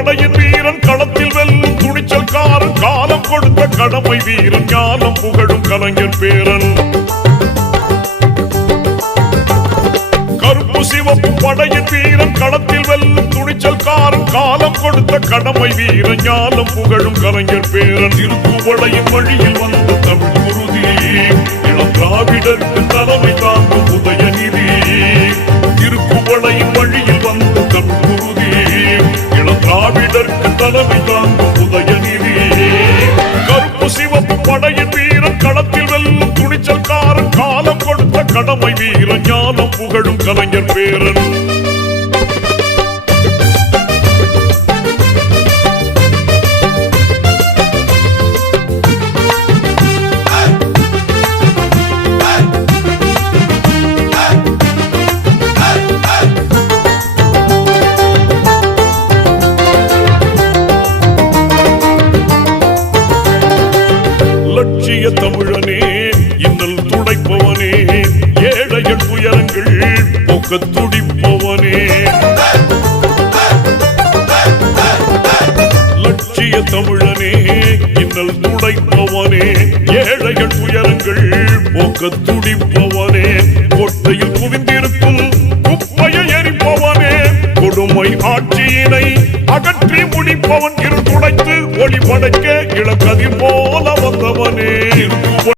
படையின் வீரன் களத்தில் வெல்லும் துணிச்சல்காரன் காலம் கொடுத்த கடமை வீரன் ஞானம் புகழும் கலைஞர் பேரன் கருப்பு சிவப்பு படையின் வீரன் களத்தில் வெல்லும் துணிச்சல்காரன் காலம் கொடுத்த கடமை வீரன் ஞானம் புகழும் கலைஞர் பேரன் திருக்குவளையின் வழியில் வந்த தமிழ் குருதி இளம் திராவிடருக்கு தலைமை தாங்கும் உதயநிதி திருக்குவளையின் வழியில் வந்த தமிழ் குருதி இளம் திராவிடருக்கு தலைமை தாங்கும் உதயநிதி கருப்பு சிவப்பு படையின் வீரன் களத்தில் வெல்லும் துணிச்சல்காரன் காலம் கொடுத்த கடமை வீரன் ஞானம் புகழும் கலைஞர் பேரன் லட்சிய தமிழனே இன்னல் துடைப்பவனே ஏழைகள் துயரங்கள் போக்க துடிப்பவனே லட்சிய தமிழனே இன்னல் துடைப்பவனே ஏழைகள் துயரங்கள் போக்க துடிப்பவனே கோட்டையில் குவிந்திருக்கும் குப்பையை எரிப்பவனே கொடுமை ஆட்சியினை அகற்றி முடிப்பவன் இருள் துடைத்து ஒளி படைக்க இளங்கதிர் போல வந்தவனே